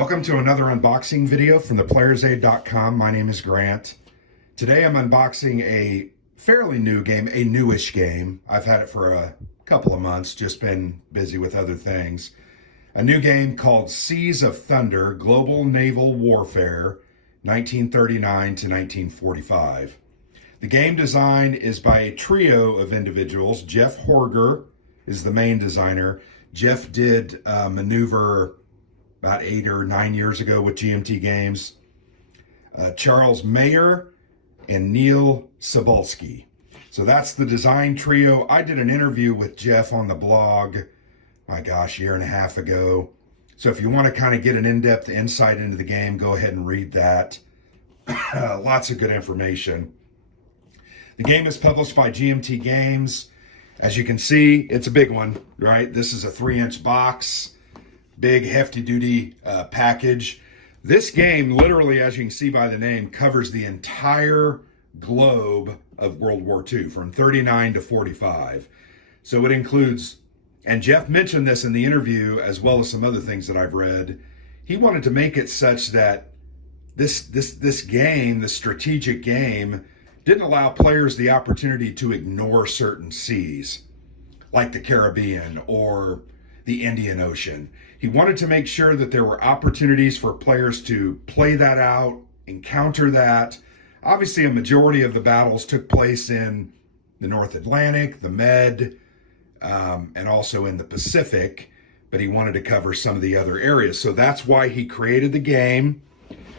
Welcome to another unboxing video from theplayersaid.com. My name is Grant. Today I'm unboxing a fairly new game, a newish game. I've had it for a couple of months, just been busy with other things. A new game called Seas of Thunder, Global Naval Warfare, 1939 to 1945. The game design is by a trio of individuals. Jeff Horger is the main designer. Jeff did Maneuver about 8 or 9 years ago with GMT Games. Charles Mayer and Neil Cebulski. So that's the design trio. I did an interview with Jeff on the blog, my gosh, a year and a half ago. So if you want to kind of get an in-depth insight into the game, go ahead and read that. Lots of good information. The game is published by GMT Games. As you can see, it's a big one, right? This is a 3-inch box. Big, hefty-duty package. This game, literally, as you can see by the name, covers the entire globe of World War II, from 39 to 45. So it includes, and Jeff mentioned this in the interview, as well as some other things that I've read, he wanted to make it such that this game, the strategic game, didn't allow players the opportunity to ignore certain seas, like the Caribbean or the Indian Ocean. He wanted to make sure that there were opportunities for players to play that out, encounter that. Obviously, a majority of the battles took place in the North Atlantic, the Med, and also in the Pacific, but he wanted to cover some of the other areas. So that's why he created the game.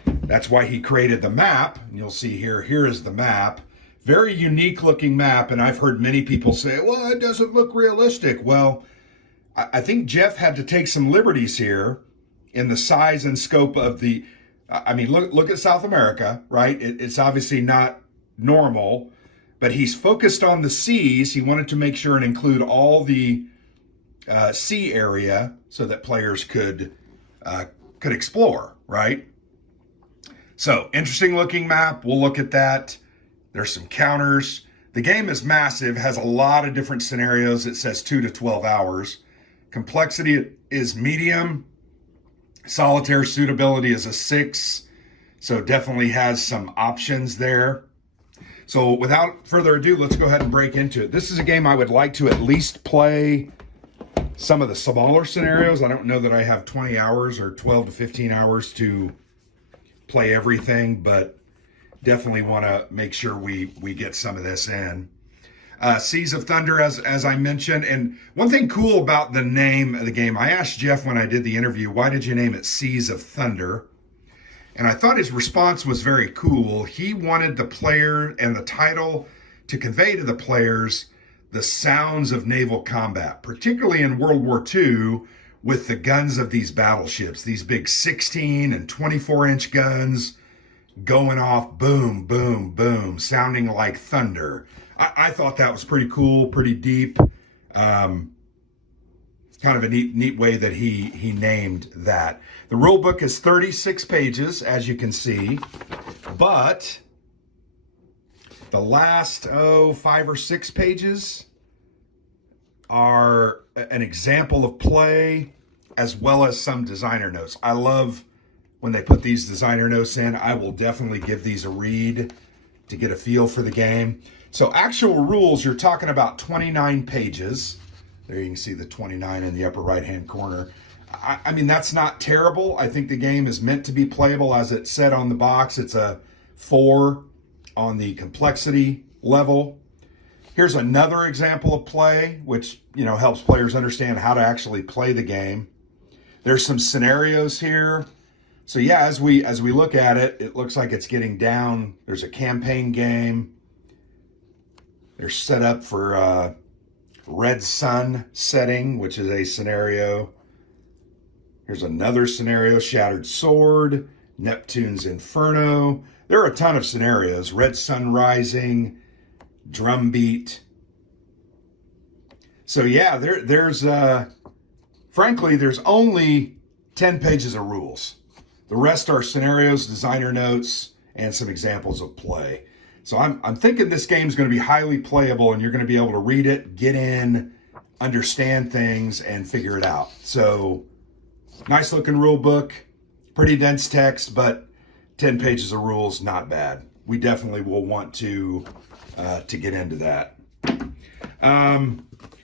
That's why he created the map. And you'll see here is the map. Very unique looking map, and I've heard many people say, well, it doesn't look realistic. Well, I think Jeff had to take some liberties here in the size and scope of the, I mean, look at South America, right? It's obviously not normal, but he's focused on the seas. He wanted to make sure and include all the sea area so that players could explore, right? So, interesting looking map. We'll look at that. There's some counters. The game is massive, has a lot of different scenarios. It says 2 to 12 hours. Complexity is medium. Solitaire suitability is a 6. So definitely has some options there. So without further ado, let's go ahead and break into it. This is a game I would like to at least play some of the smaller scenarios. I don't know that I have 20 hours or 12 to 15 hours to play everything, but definitely want to make sure we get some of this in. Seas of Thunder, as I mentioned. And one thing cool about the name of the game, I asked Jeff when I did the interview, why did you name it Seas of Thunder? And I thought his response was very cool. He wanted the player and the title to convey to the players the sounds of naval combat, particularly in World War II, with the guns of these battleships, these big 16 and 24-inch guns going off, boom, boom, boom, sounding like thunder. I thought that was pretty cool, pretty deep. Kind of a neat way that he named that. The rule book is 36 pages, as you can see, but the last 5 or 6 pages are an example of play, as well as some designer notes. I love when they put these designer notes in. I will definitely give these a read to get a feel for the game. So actual rules, you're talking about 29 pages. There you can see the 29 in the upper right-hand corner. I mean, that's not terrible. I think the game is meant to be playable. As it said on the box, it's a 4 on the complexity level. Here's another example of play, which, you know, helps players understand how to actually play the game. There's some scenarios here. So yeah, as we look at it, it looks like it's getting down. There's a campaign game. They're set up for Red Sun setting, which is a scenario. Here's another scenario, Shattered Sword, Neptune's Inferno. There are a ton of scenarios. Red Sun Rising, Drumbeat. So yeah, there's frankly, there's only 10 pages of rules. The rest are scenarios, designer notes, and some examples of play. So I'm thinking this game's going to be highly playable, and you're going to be able to read it, get in, understand things, and figure it out. So nice looking rule book. Pretty dense text, but 10 pages of rules, not bad. We definitely will want to get into that.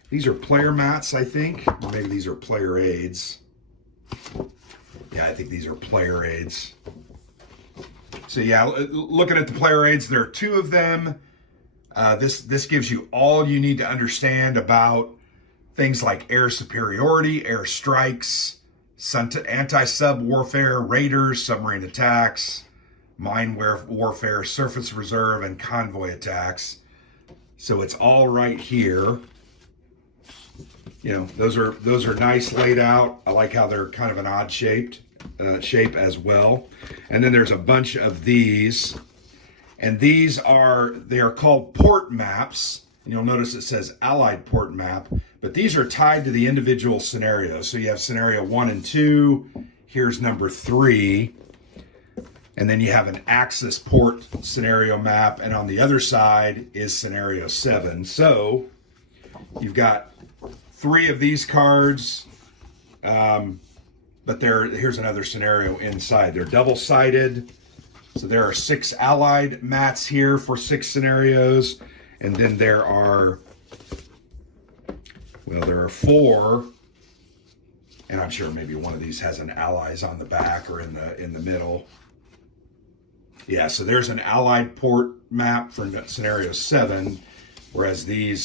These are player mats, I think. Maybe these are player aids. Yeah, I think these are player aids. So yeah, looking at the player aids, there are 2 of them. This gives you all you need to understand about things like air superiority, air strikes, anti-sub warfare, raiders, submarine attacks, mine warfare, surface reserve, and convoy attacks. So it's all right here. You know, those are nice laid out. I like how they're kind of an odd shape as well. And then there's a bunch of these, and they are called port maps. And you'll notice it says Allied port map, but these are tied to the individual scenarios. So you have scenario 1 and 2. Here's number 3. And then you have an Axis port scenario map, and on the other side is scenario 7. So you've got 3 of these cards, but here's another scenario inside. They're double-sided, so there are 6 Allied mats here for 6 scenarios, and then there are 4, and I'm sure maybe one of these has an Allies on the back or in the middle. Yeah, so there's an Allied port map for scenario 7, whereas the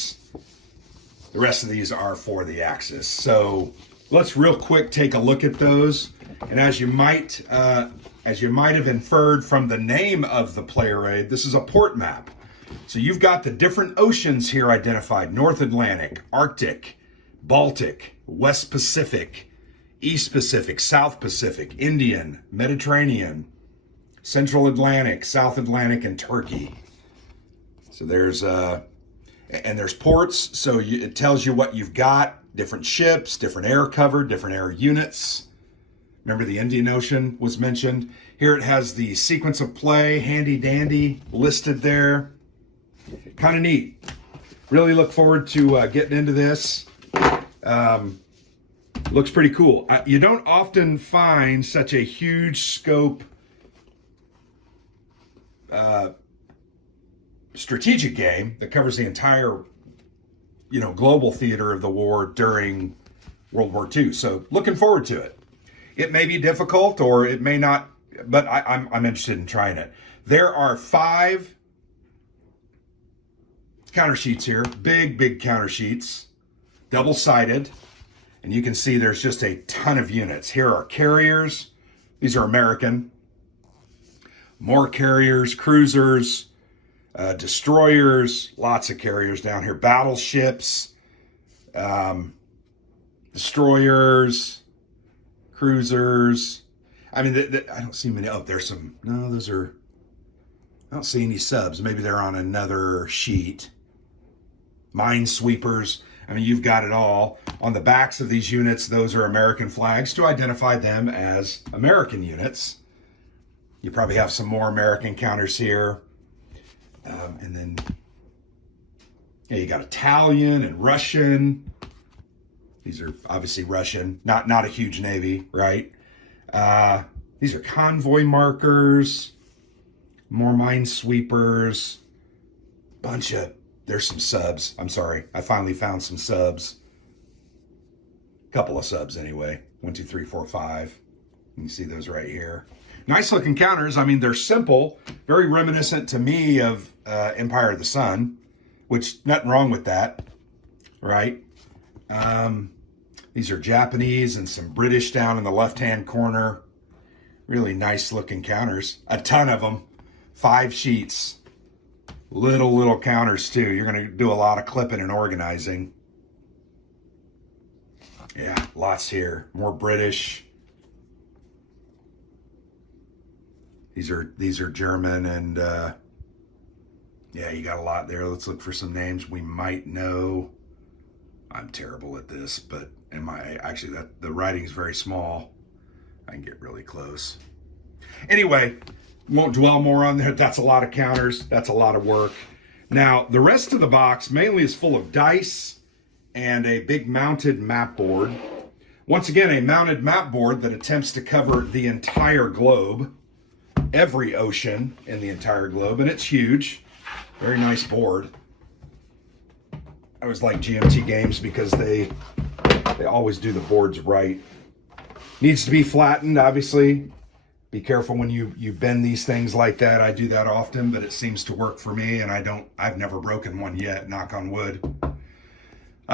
rest of these are for the Axis. So let's real quick take a look at those. And as you might have inferred from the name of the player aid, this is a port map. So you've got the different oceans here identified: North Atlantic, Arctic, Baltic, West Pacific, East Pacific, South Pacific, Indian, Mediterranean, Central Atlantic, South Atlantic, and Turkey. So there's ports, so it tells you what you've got, different ships, different air cover, different air units. Remember the Indian Ocean was mentioned. Here it has the sequence of play, handy dandy, listed there. Kind of neat. Really look forward to getting into this. Looks pretty cool. You don't often find such a huge scope strategic game that covers the entire, global theater of the war during World War II. So looking forward to it. It may be difficult or it may not, but I'm interested in trying it. There are 5 counter sheets here, big counter sheets, double-sided, and you can see there's just a ton of units. Here are carriers. These are American. More carriers, cruisers, destroyers, lots of carriers down here, battleships, destroyers, cruisers. I mean, I don't see many. Oh, there's some. No, those are. I don't see any subs. Maybe they're on another sheet. Minesweepers. I mean, you've got it all. On the backs of these units, those are American flags to identify them as American units. You probably have some more American counters here. And then you got Italian and Russian. These are obviously Russian, not a huge navy, right? These are convoy markers, more minesweepers, there's some subs. I'm sorry, I finally found some subs. Couple of subs anyway. 1, 2, 3, 4, 5. You can see those right here. Nice looking counters. I mean, they're simple, very reminiscent to me of Empire of the Sun, which nothing wrong with that, right? These are Japanese and some British down in the left-hand corner. Really nice looking counters. A ton of them. 5 sheets. Little counters too. You're going to do a lot of clipping and organizing. Yeah, lots here. More British. These are German, and yeah, you got a lot there. Let's look for some names we might know. I'm terrible at this, but the writing's very small. I can get really close. Anyway, won't dwell more on that. That's a lot of counters. That's a lot of work. Now, the rest of the box mainly is full of dice and a big mounted map board. Once again, a mounted map board that attempts to cover the entire globe, every ocean in the entire globe, and it's huge. Very nice board. I always like GMT games because they always do the boards right. Needs to be flattened, obviously. Be careful when you bend these things like that. I do that often, but it seems to work for me, and I've never broken one yet, knock on wood.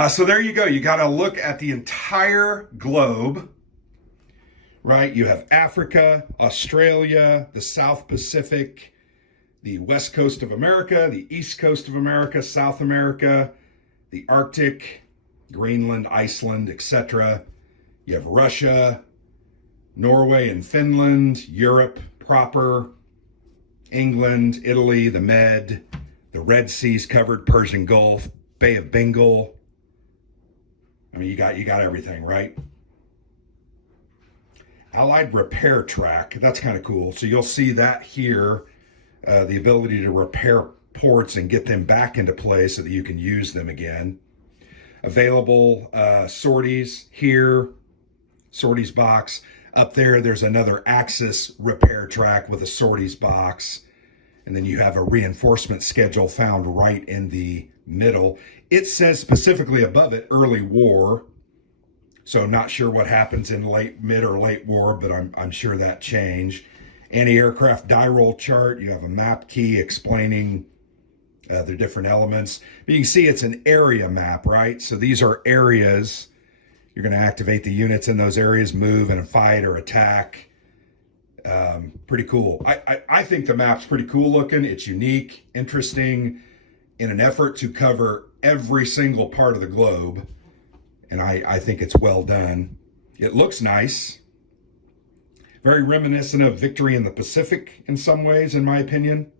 So there you go. You got to look at the entire globe, right? You have Africa, Australia, the South Pacific, the West Coast of America, the East Coast of America, South America, the Arctic, Greenland, Iceland, etc. You have Russia, Norway and Finland, Europe proper, England, Italy, the Med, the Red Sea's covered, Persian Gulf, Bay of Bengal. I mean, you got everything, right? Allied repair track, that's kind of cool. So you'll see that here, the ability to repair ports and get them back into place so that you can use them again. Available sorties here, sorties box. Up there, there's another Axis repair track with a sorties box. And then you have a reinforcement schedule found right in the middle. It says specifically above it, early war. So not sure what happens in mid or late war, but I'm sure that changed. Anti-aircraft die roll chart. You have a map key explaining the different elements. But you can see it's an area map, right? So these are areas. You're going to activate the units in those areas, move and fight or attack. Pretty cool. I think the map's pretty cool looking. It's unique, interesting, in an effort to cover every single part of the globe. And I think it's well done. It looks nice. Very reminiscent of Victory in the Pacific in some ways, in my opinion.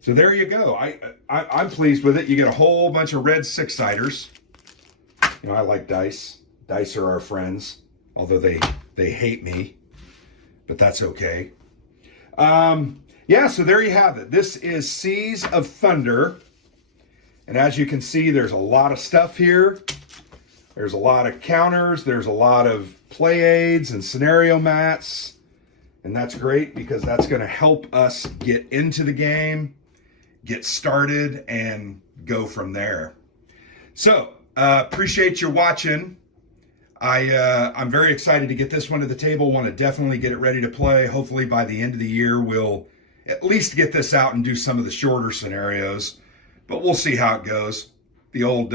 So there you go. I'm pleased with it. You get a whole bunch of red six-siders. You know, I like dice. Dice are our friends, although they hate me, but that's okay. Yeah, so there you have it. This is Seas of Thunder. And as you can see, there's a lot of stuff here. There's a lot of counters. There's a lot of play aids and scenario mats. And that's great because that's going to help us get into the game, get started, and go from there. So, appreciate you watching. I'm very excited to get this one to the table. Want to definitely get it ready to play. Hopefully by the end of the year, we'll at least get this out and do some of the shorter scenarios. But we'll see how it goes. The old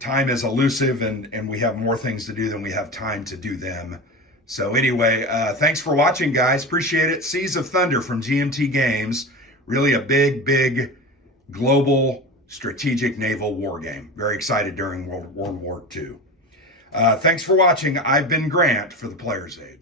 time is elusive, and we have more things to do than we have time to do them. So anyway, thanks for watching, guys. Appreciate it. Seas of Thunder from GMT Games. Really a big global strategic naval war game. Very excited during World War II. Thanks for watching. I've been Grant for the Players Aid.